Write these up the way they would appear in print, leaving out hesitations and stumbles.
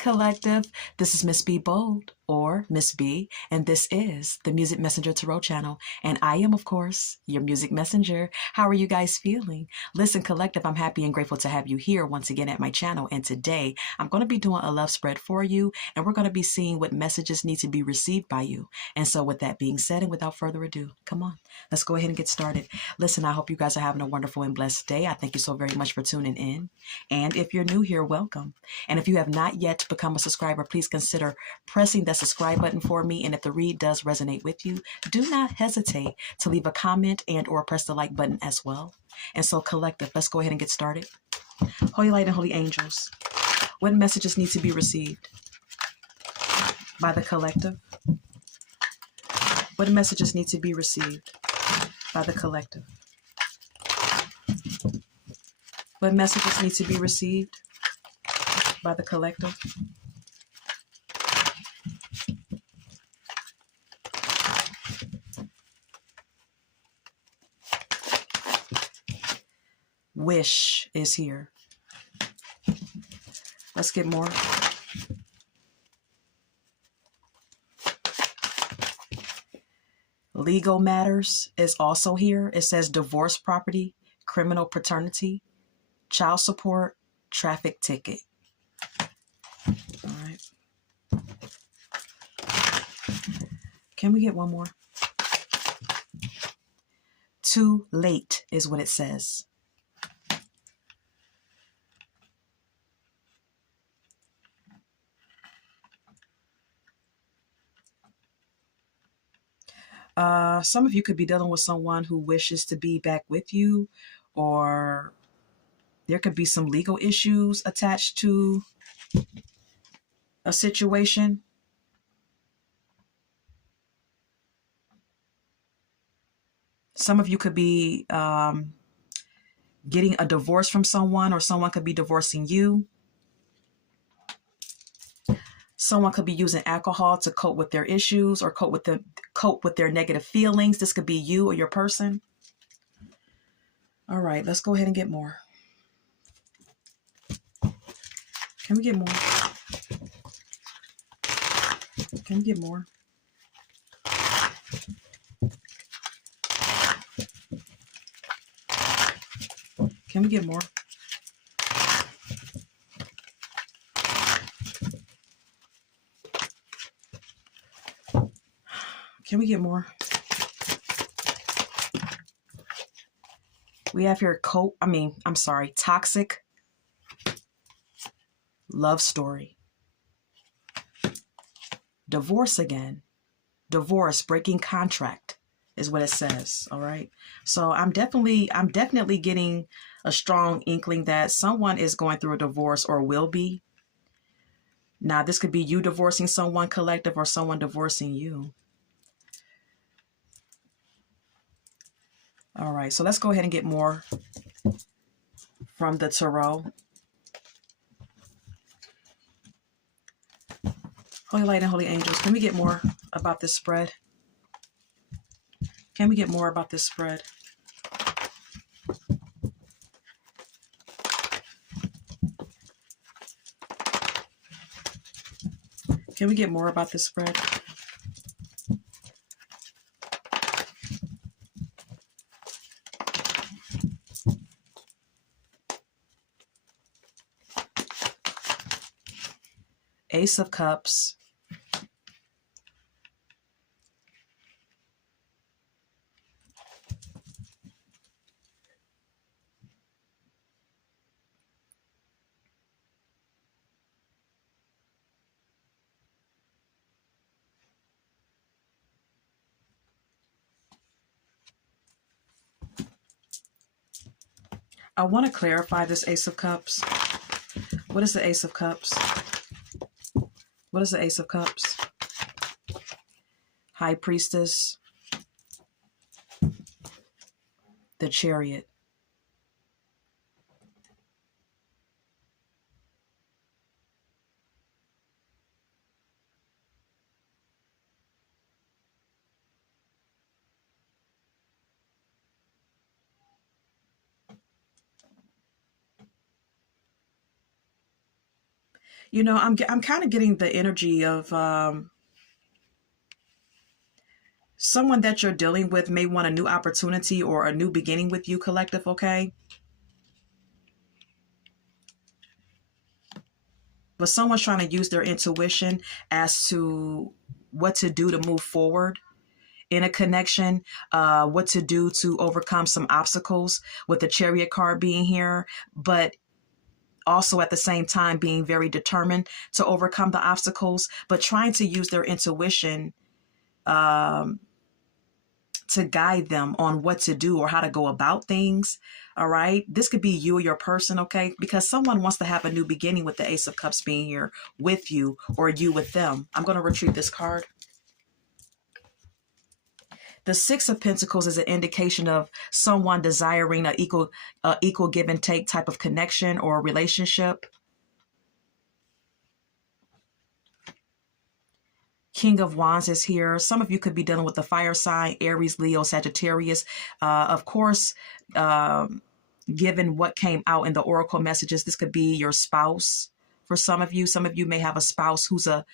Collective. This is Miss B Bold, or Miss B, and this is the Music Messenger Tarot channel. And I am, of course, your music messenger. How are you guys feeling? Listen, Collective, I'm happy and grateful to have you here once again at my channel. And today, I'm going to be doing a love spread for you, and we're going to be seeing what messages need to be received by you. And so with that being said, and without further ado, come on, let's go ahead and get started. Listen, I hope you guys are having a wonderful and blessed day. I thank you so very much for tuning in. And if you're new here, welcome. And if you have not yet become a subscriber, please consider pressing that subscribe button for me. And if the read does resonate with you, do not hesitate to leave a comment and or press the like button as well. And so, Collective, let's go ahead and get started. Holy Light and Holy Angels, what messages need to be received by the Collective? What messages need to be received by the Collective? What messages need to be received by the Collective? Wish is here. Let's get more. Legal matters is also here. It says divorce property, criminal paternity, child support, traffic ticket. All right. Can we get one more? Too late is what it says. Some of you could be dealing with someone who wishes to be back with you, or there could be some legal issues attached to a situation. Some of you could be getting a divorce from someone, or someone could be divorcing you. Someone could be using alcohol to cope with their issues or cope with their negative feelings. This could be you or your person. All right, let's go ahead and get more. Can we get more? Can we get more? Can we get more? Can we get more? We have here toxic love story. Divorce again. Divorce, breaking contract is what it says. All right. So I'm definitely getting a strong inkling that someone is going through a divorce or will be. Now, this could be you divorcing someone, Collective, or someone divorcing you. All right, so let's go ahead and get more from the tarot. Holy Light and Holy Angels, can we get more about this spread? Can we get more about this spread? Can we get more about this spread? Ace of Cups. I want to clarify this Ace of Cups. What is the Ace of Cups? What is the Ace of Cups? High Priestess. The Chariot. You know, I'm kind of getting the energy of someone that you're dealing with may want a new opportunity or a new beginning with you, collective, okay? But someone's trying to use their intuition as to what to do to move forward in a connection, what to do to overcome some obstacles, with the Chariot card being here, but also at the same time being very determined to overcome the obstacles, but trying to use their intuition um, to guide them on what to do or how to go about things. All right. This could be you or your person. Okay. Because someone wants to have a new beginning with the Ace of Cups being here with you or you with them. I'm going to retrieve this card. The Six of Pentacles is an indication of someone desiring an equal give and take type of connection or relationship. King of Wands is here. Some of you could be dealing with the fire sign, Aries, Leo, Sagittarius. Of course, given what came out in the oracle messages, this could be your spouse. For some of you may have a spouse who's a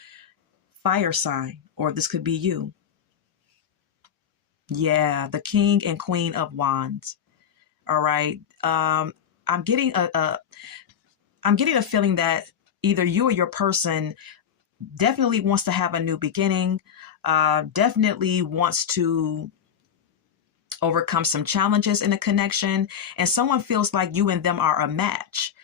fire sign, or this could be you. Yeah, the King and Queen of Wands. All right. I'm getting a feeling that either you or your person definitely wants to have a new beginning, definitely wants to overcome some challenges in a connection, and someone feels like you and them are a match.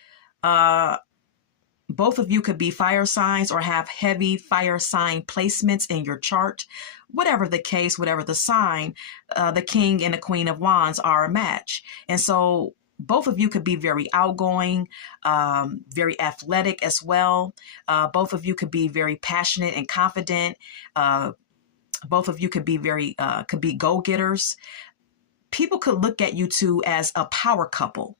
Both of you could be fire signs or have heavy fire sign placements in your chart. Whatever the case, whatever the sign, the King and the Queen of Wands are a match. And so both of you could be very outgoing, very athletic as well. Both of you could be very passionate and confident. Both of you could be could be go-getters. People could look at you two as a power couple,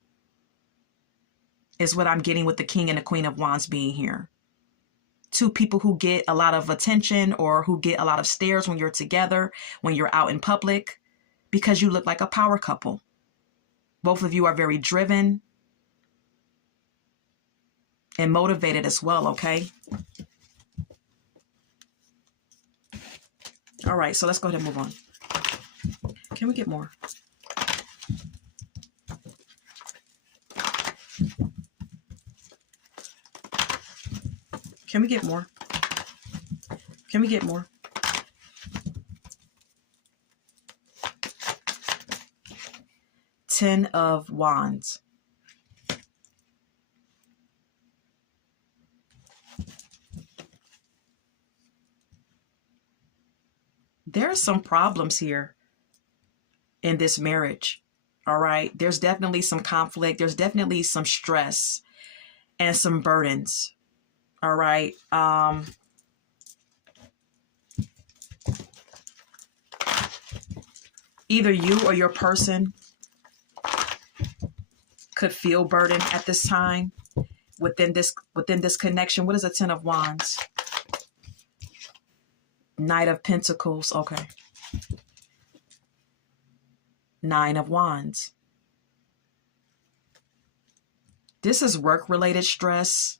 is what I'm getting with the King and the Queen of Wands being here. Two people who get a lot of attention or who get a lot of stares when you're together, when you're out in public, because you look like a power couple. Both of you are very driven and motivated as well, okay? All right, so let's go ahead and move on. Can we get more? Can we get more? Can we get more? Ten of Wands. There are some problems here in this marriage. All right. There's definitely some conflict. There's definitely some stress and some burdens. All right. Either you or your person could feel burdened at this time within this connection. What is a Ten of Wands? Knight of Pentacles. Okay. Nine of Wands. This is work-related stress.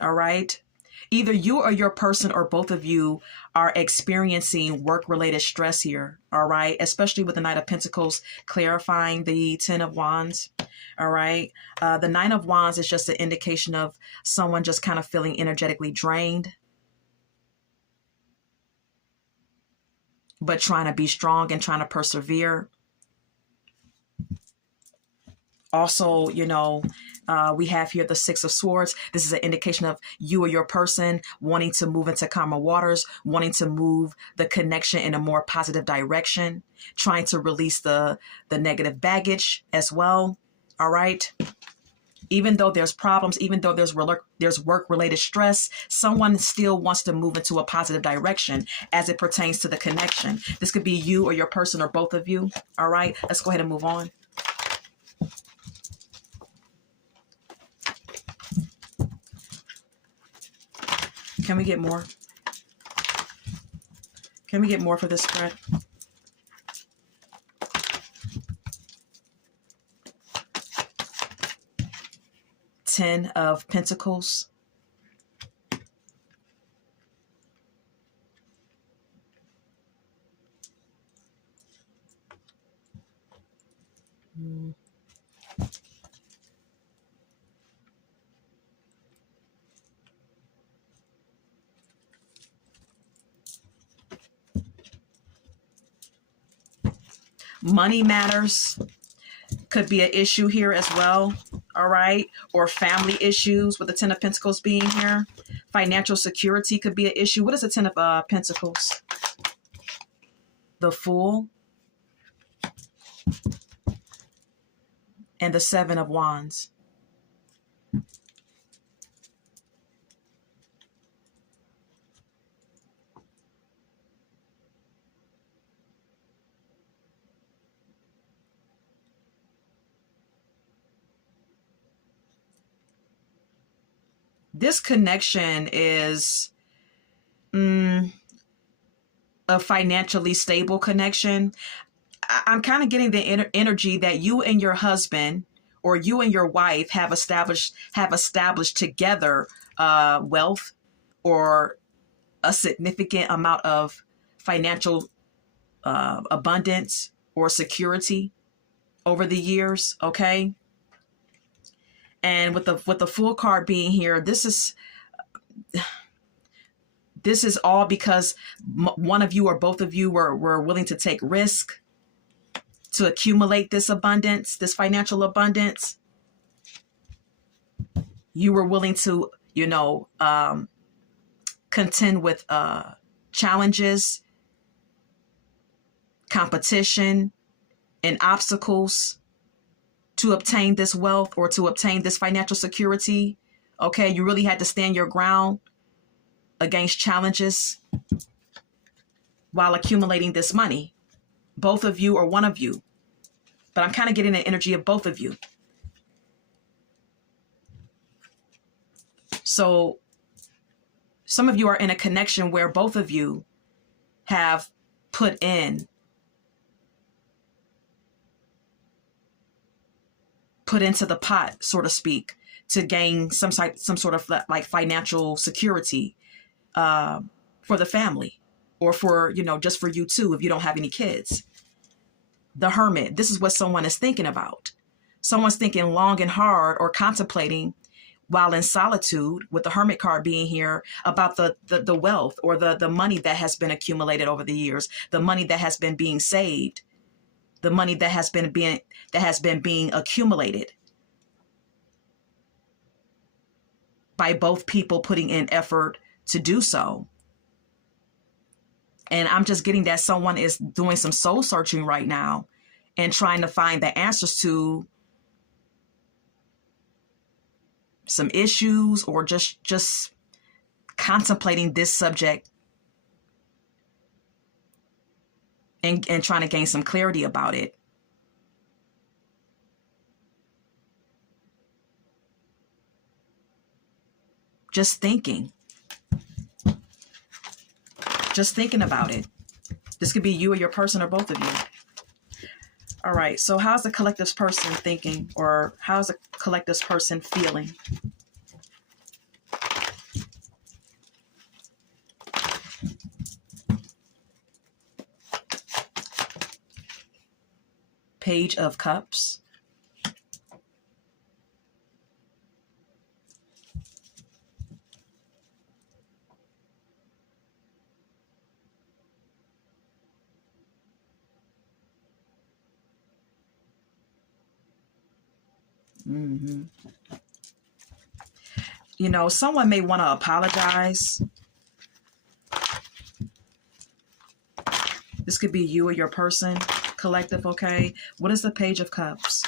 All right. Either you or your person or both of you are experiencing work-related stress here. All right. Especially with the Knight of Pentacles clarifying the Ten of Wands. All right. The Nine of Wands is just an indication of someone just kind of feeling energetically drained, but trying to be strong and trying to persevere. Also, you know, we have here the Six of Swords. This is an indication of you or your person wanting to move into calmer waters, wanting to move the connection in a more positive direction, trying to release the negative baggage as well. All right. Even though there's problems, even though there's work-related stress, someone still wants to move into a positive direction as it pertains to the connection. This could be you or your person or both of you. All right. Let's go ahead and move on. Can we get more? Can we get more for this spread? Ten of Pentacles. Mm. Money matters could be an issue here as well. All right. Or family issues with the Ten of Pentacles being here. Financial security could be an issue. What is the Ten of Pentacles? The Fool and the Seven of Wands. This connection is a financially stable connection. I'm kind of getting the energy that you and your husband or you and your wife have established together wealth or a significant amount of financial abundance or security over the years. Okay. And with the Fool card being here, this is all because one of you or both of you were willing to take risk to accumulate this abundance, this financial abundance. You were willing to, contend with challenges, competition, and obstacles to obtain this wealth or to obtain this financial security. Okay, you really had to stand your ground against challenges while accumulating this money. Both of you or one of you. But I'm kind of getting the energy of both of you. So some of you are in a connection where both of you have put into the pot, so to speak, to gain some sort of like financial security for the family, or for, just for you too, if you don't have any kids. The Hermit, this is what someone is thinking about. Someone's thinking long and hard or contemplating while in solitude, with the Hermit card being here, about the wealth or the money that has been accumulated over the years, the money that has been being saved, the money that has been being accumulated by both people putting in effort to do so. And I'm just getting that someone is doing some soul searching right now and trying to find the answers to some issues, or just contemplating this subject and trying to gain some clarity about it. Just thinking about it. This could be you or your person or both of you. All right. So how's the collective's person thinking, or how's the collective's person feeling? Page of Cups. Mm-hmm. Someone may want to apologize. This could be you or your person, collective, okay? What is the Page of Cups?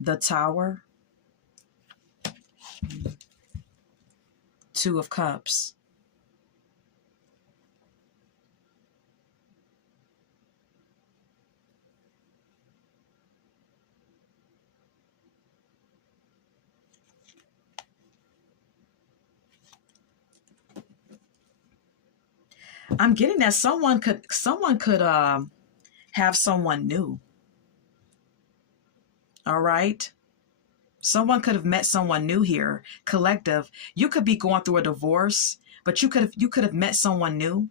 The Tower. Two of Cups. I'm getting that someone could have someone new. All right. Someone could have met someone new here. Collective. You could be going through a divorce, but you could have met someone new.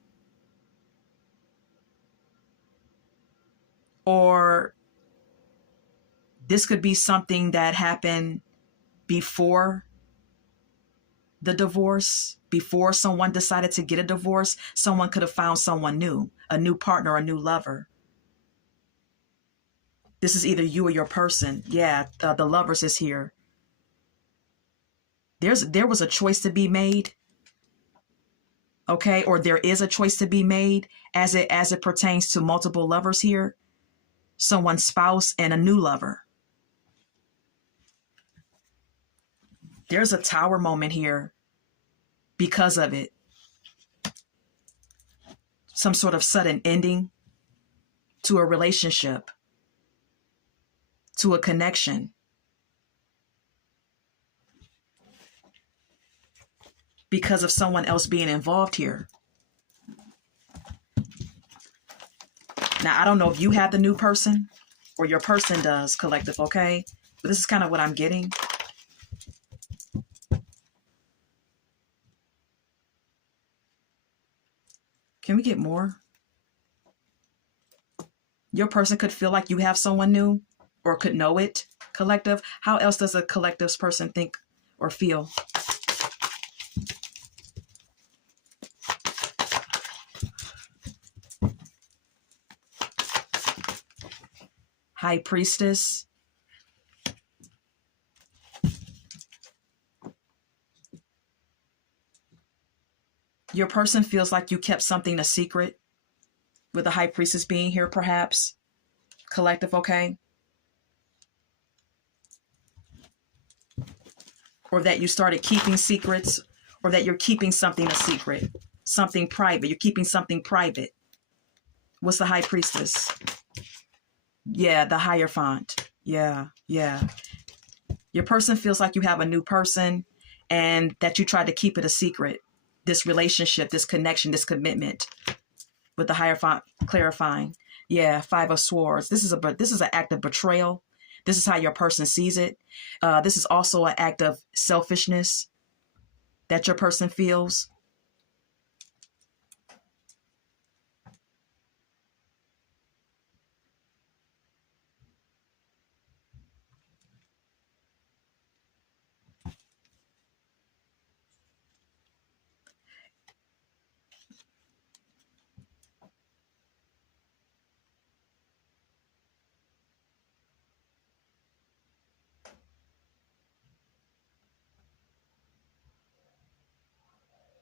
Or This could be something that happened before the divorce, before someone decided to get a divorce. Someone could have found someone new, a new partner, a new lover. This is either you or your person. Yeah, the Lovers is here. There was a choice to be made, okay, or there is a choice to be made as it pertains to multiple lovers here, someone's spouse and a new lover. There's a Tower moment here because of it. Some sort of sudden ending to a relationship, to a connection. Because of someone else being involved here. Now, I don't know if you have the new person or your person does, collective, okay? But this is kind of what I'm getting. Can we get more? Your person could feel like you have someone new or could know it, collective. How else does a collective's person think or feel? High Priestess. Your person feels like you kept something a secret, with the High Priestess being here, perhaps. Collective, okay? Or that you started keeping secrets, or that you're keeping something a secret, something private. You're keeping something private. What's the High Priestess? Yeah, the Hierophant. Yeah. Your person feels like you have a new person and that you tried to keep it a secret. This relationship, this connection, this commitment, with the Hierophant clarifying. Yeah, Five of Swords. This is an act of betrayal. This is how your person sees it. This is also an act of selfishness that your person feels.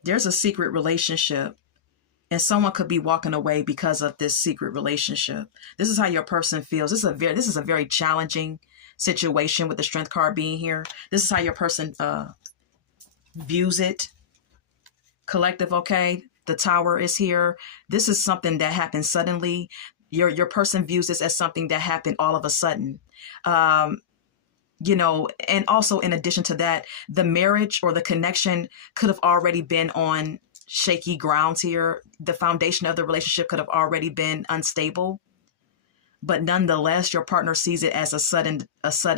There's a secret relationship, and someone could be walking away because of this secret relationship. This is how your person feels. This is a very challenging situation with the Strength card being here. This is how your person views it. Collective, okay? The Tower is here. This is something that happened suddenly. Your person views this as something that happened all of a sudden. And also in addition to that, the marriage or the connection could have already been on shaky grounds here. The foundation of the relationship could have already been unstable. But nonetheless, your partner sees it as a sudden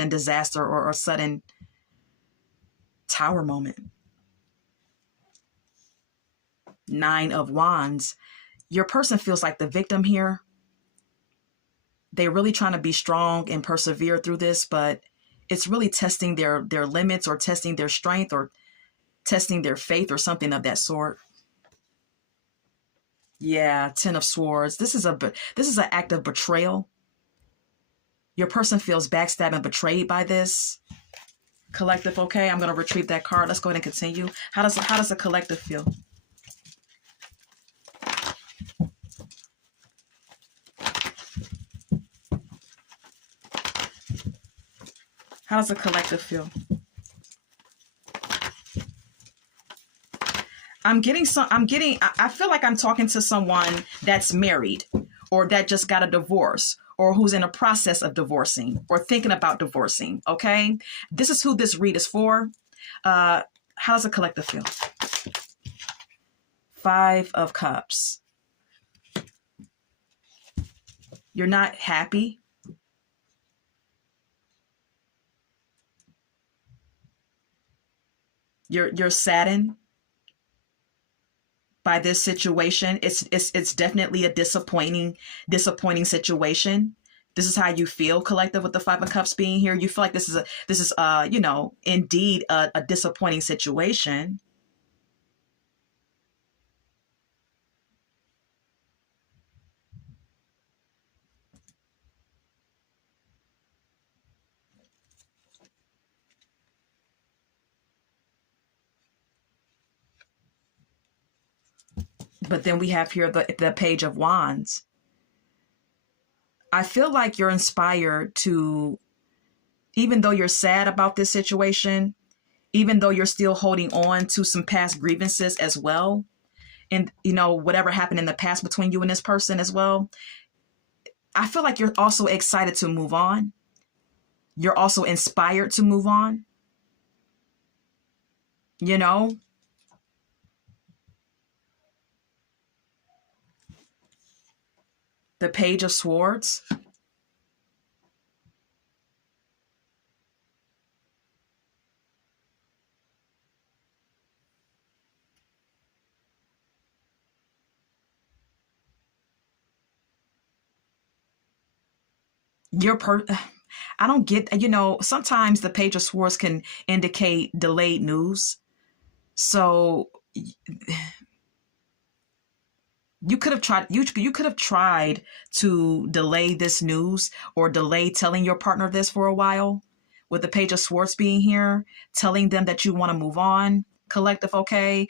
disaster or a sudden Tower moment. Nine of Wands. Your person feels like the victim here. They're really trying to be strong and persevere through this, but it's really testing their limits or testing their strength or testing their faith or something of that sort. Yeah, Ten of Swords. This is an act of betrayal. Your person feels backstabbed and betrayed by this. Collective, okay? I'm going to retrieve that card. Let's go ahead and continue. How does a collective feel? How does a collective feel? I feel like I'm talking to someone that's married or that just got a divorce or who's in a process of divorcing or thinking about divorcing, okay? This is who this read is for. How does a collective feel? Five of Cups. You're not happy. You're saddened by this situation. It's definitely a disappointing situation. This is how you feel, collective, with the Five of Cups being here. You feel like this is you know, indeed a disappointing situation. But then we have here the Page of Wands. I feel like you're inspired to, even though you're sad about this situation, even though you're still holding on to some past grievances as well, and you know, whatever happened in the past between you and this person as well, I feel like you're also excited to move on. You're also inspired to move on. You know, the Page of Swords. Your I don't get, you know, sometimes the Page of Swords can indicate delayed news. So you could have tried, you could have tried to delay this news or delay telling your partner this for a while, with the Page of Swords being here, telling them that you want to move on, collective, okay?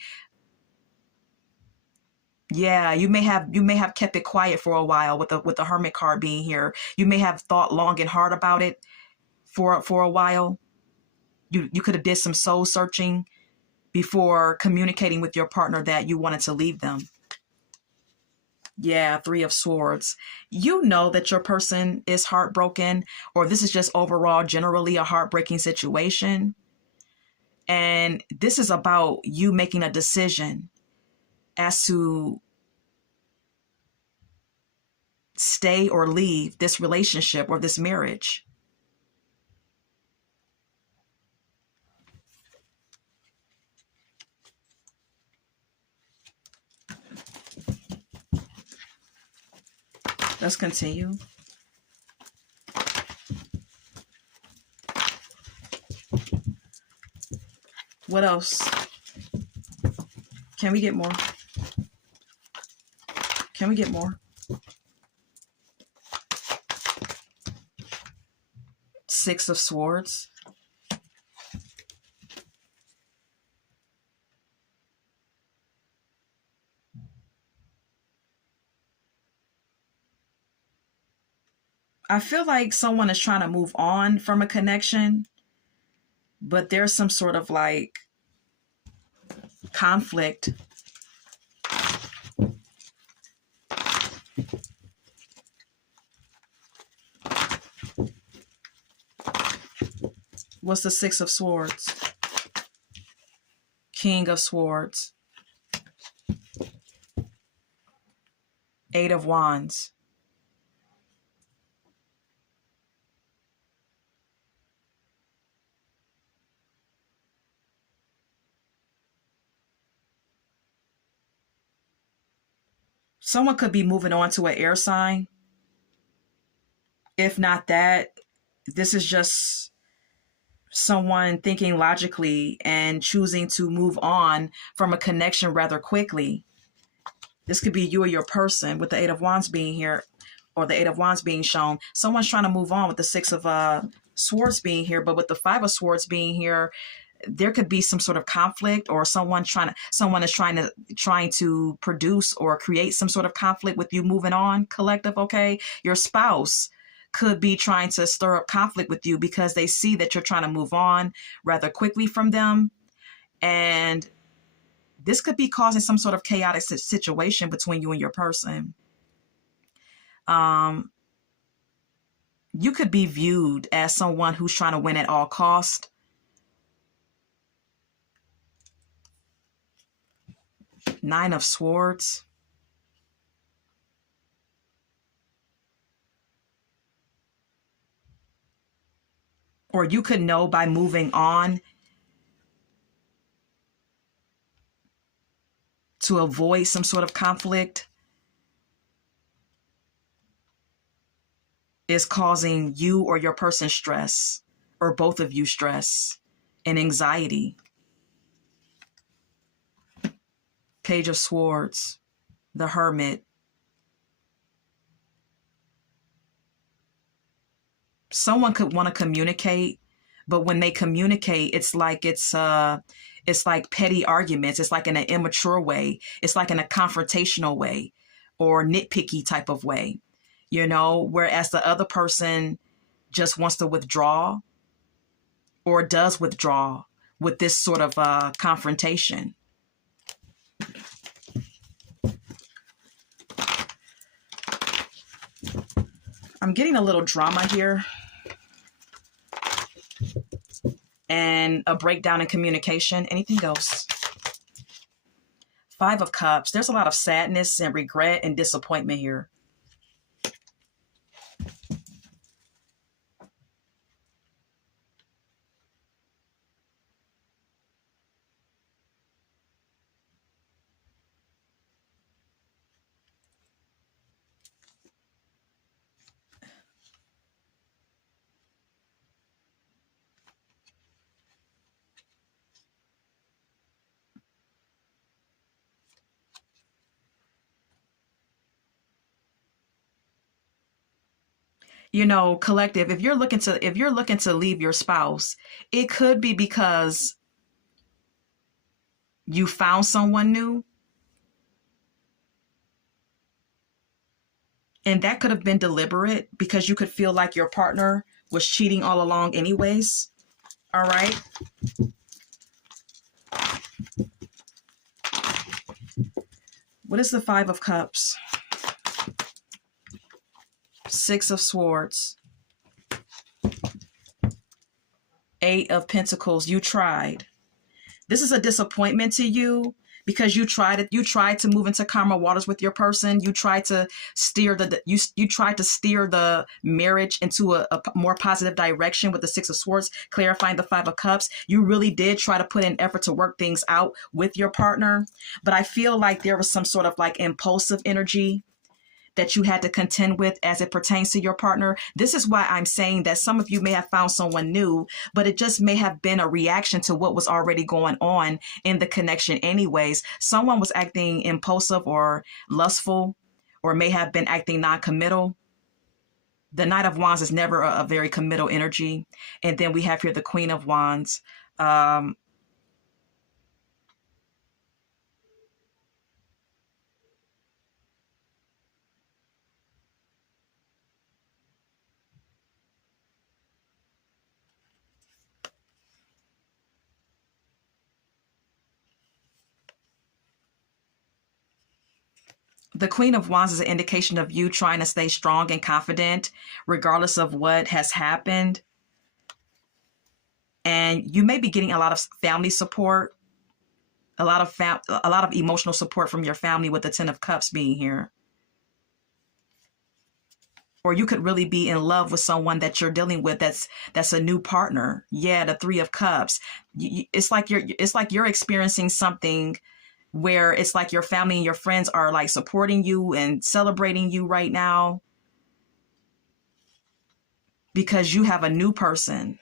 Yeah, you may have kept it quiet for a while with the Hermit card being here. You may have thought long and hard about it for a while. You could have did some soul searching before communicating with your partner that you wanted to leave them. Yeah, Three of Swords. You know that your person is heartbroken, or this is just overall generally a heartbreaking situation. And this is about you making a decision as to stay or leave this relationship or this marriage. Let's continue. What else? Can we get more? Can we get more? Six of Swords. I feel like someone is trying to move on from a connection, but there's some sort of like conflict. What's the Six of Swords? King of Swords. Eight of Wands. Someone could be moving on to an air sign. If not that, this is just someone thinking logically and choosing to move on from a connection rather quickly. This could be you or your person, with the Eight of Wands being here, or the Eight of Wands being shown. Someone's trying to move on with the Six of Swords being here, but with the Five of Swords being here, there could be some sort of conflict, or someone is trying to produce or create some sort of conflict with you moving on, collective, okay? Your spouse could be trying to stir up conflict with you because they see that you're trying to move on rather quickly from them. And this could be causing some sort of chaotic situation between you and your person. Um, you could be viewed as someone who's trying to win at all cost. Nine of Swords. Or you could know by moving on to avoid some sort of conflict. is causing you or your person stress, or both of you stress and anxiety. Page of Swords, the Hermit. Someone could want to communicate, but when they communicate, it's like petty arguments. It's like in an immature way. It's like in a confrontational way or nitpicky type of way, whereas the other person just wants to withdraw or does withdraw with this sort of confrontation. I'm getting a little drama here and a breakdown in communication. Anything goes. Five of Cups. There's a lot of sadness and regret and disappointment here. Collective, if you're looking to leave your spouse, it could be because you found someone new. And that could have been deliberate because you could feel like your partner was cheating all along anyways. All right. What is the Five of Cups? Six of Swords. Eight of Pentacles. You tried. This is a disappointment to you because you tried to move into calmer waters with your person. You tried to steer the marriage into a more positive direction with the Six of Swords, clarifying the Five of Cups. You really did try to put in effort to work things out with your partner, but I feel like there was some sort of like impulsive energy that you had to contend with as it pertains to your partner. This is why I'm saying that some of you may have found someone new, but it just may have been a reaction to what was already going on in the connection anyways. Someone was acting impulsive or lustful, or may have been acting non-committal. The Knight of Wands is never a very committal energy. And then we have here the Queen of Wands. The Queen of Wands is an indication of you trying to stay strong and confident, regardless of what has happened. And you may be getting a lot of family support, a lot of emotional support from your family with the Ten of Cups being here. Or you could really be in love with someone that you're dealing with that's a new partner. Yeah, the Three of Cups. It's like you're experiencing something where it's like your family and your friends are like supporting you and celebrating you right now because you have a new person.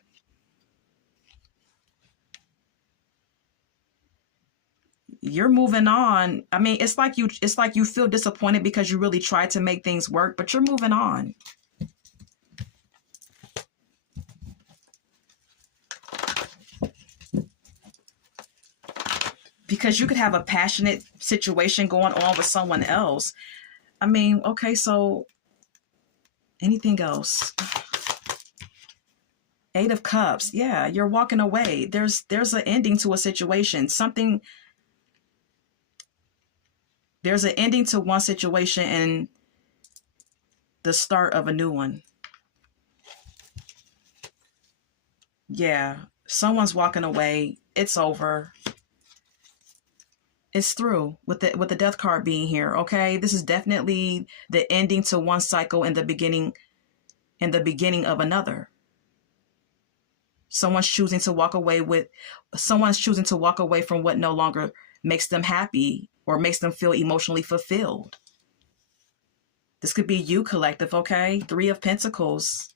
You're moving on. I mean, it's like you feel disappointed because you really tried to make things work, but you're moving on. Because you could have a passionate situation going on with someone else. I mean, okay, so anything else? Eight of Cups. Yeah, you're walking away. There's an ending to a situation. There's an ending to one situation and the start of a new one. Yeah, someone's walking away. It's over. It's through with the Death card being here. Okay, this is definitely the ending to one cycle and the beginning of another. Someone's choosing to walk away from what no longer makes them happy or makes them feel emotionally fulfilled. This could be you, collective, okay? Three of Pentacles.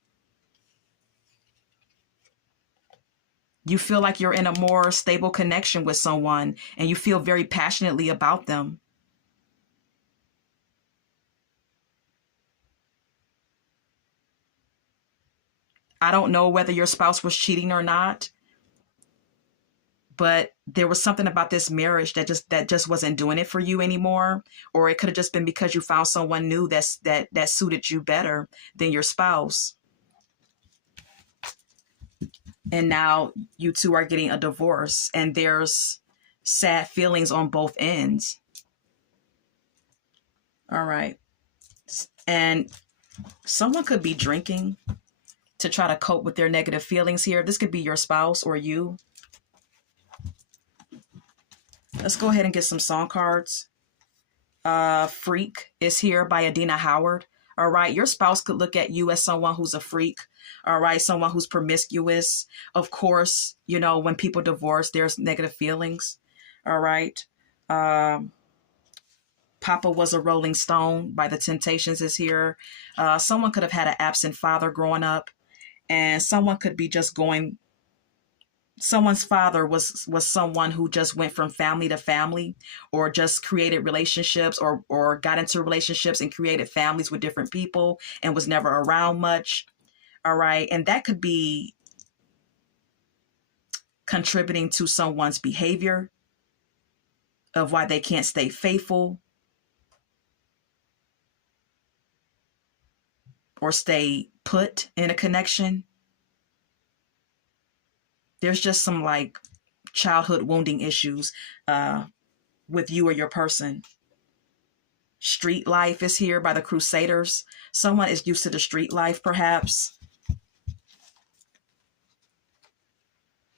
You feel like you're in a more stable connection with someone and you feel very passionately about them. I don't know whether your spouse was cheating or not, but there was something about this marriage that just wasn't doing it for you anymore. Or it could have just been because you found someone new that suited you better than your spouse. And now you two are getting a divorce and there's sad feelings on both ends. All right. And someone could be drinking to try to cope with their negative feelings here. This could be your spouse or you. Let's go ahead and get some song cards. Freak is here by Adina Howard. All right. Your spouse could look at you as someone who's a freak. All right. Someone who's promiscuous. Of course, you know, when people divorce, there's negative feelings. All right. Papa Was a Rolling Stone by The Temptations is here. Someone could have had an absent father growing up, and someone could be just going. Someone's father was someone who just went from family to family, or just created relationships, or got into relationships and created families with different people and was never around much. All right. And that could be contributing to someone's behavior of why they can't stay faithful or stay put in a connection. There's just some like childhood wounding issues with you or your person. Street life is here by the Crusaders. Someone is used to the street life, perhaps.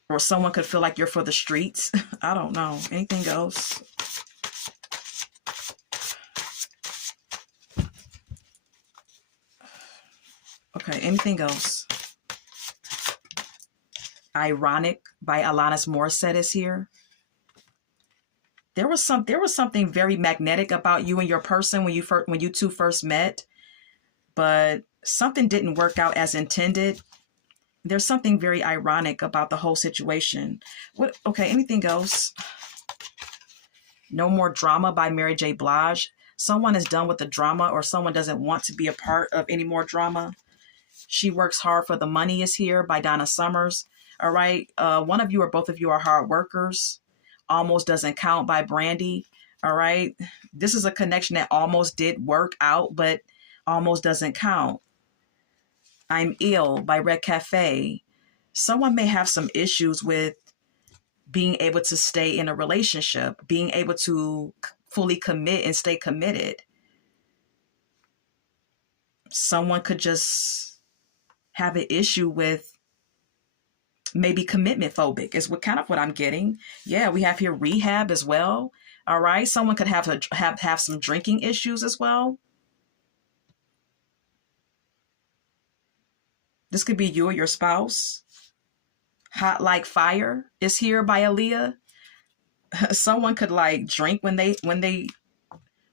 Or someone could feel like you're for the streets. I don't know. Anything goes. Okay, anything goes. Ironic by Alanis Morissette is here. There was something very magnetic about you and your person when you two first met, but something didn't work out as intended. There's something very ironic about the whole situation. Okay, anything goes. No More Drama by Mary J. Blige. Someone is done with the drama, or someone doesn't want to be a part of any more drama. She Works Hard for the Money is here by Donna Summers. All right. One of you or both of you are hard workers. Almost Doesn't Count by Brandy. All right. This is a connection that almost did work out, but almost doesn't count. I'm Ill by Red Cafe. Someone may have some issues with being able to stay in a relationship, being able to fully commit and stay committed. Someone could just have an issue with maybe commitment phobic is what kind of what I'm getting. Yeah, we have here rehab as well. All right. Someone could have some drinking issues as well. This could be you or your spouse. Hot Like Fire is here by Aaliyah. Someone could like drink when they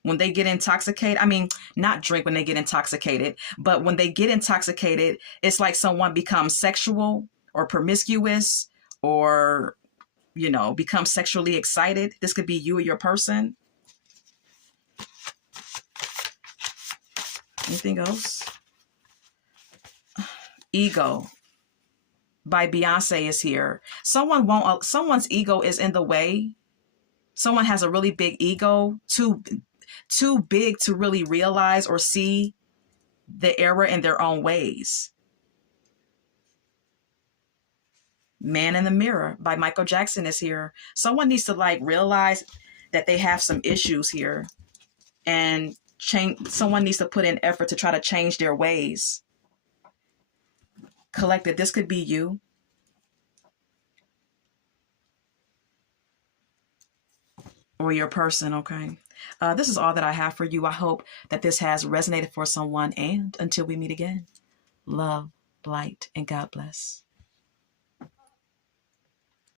get intoxicated. I mean, not drink when they get intoxicated, but when they get intoxicated, it's like someone becomes sexual or promiscuous, or, you know, become sexually excited. This could be you or your person. Anything else? Ego by Beyonce is here. Someone's ego is in the way. Someone has a really big ego, too big to really realize or see the error in their own ways. Man in the Mirror by Michael Jackson is here. Someone needs to like realize that they have some issues here and change. Someone needs to put in effort to try to change their ways. Collective, this could be you. Or your person, okay? This is all that I have for you. I hope that this has resonated for someone. And until we meet again, love, light, and God bless.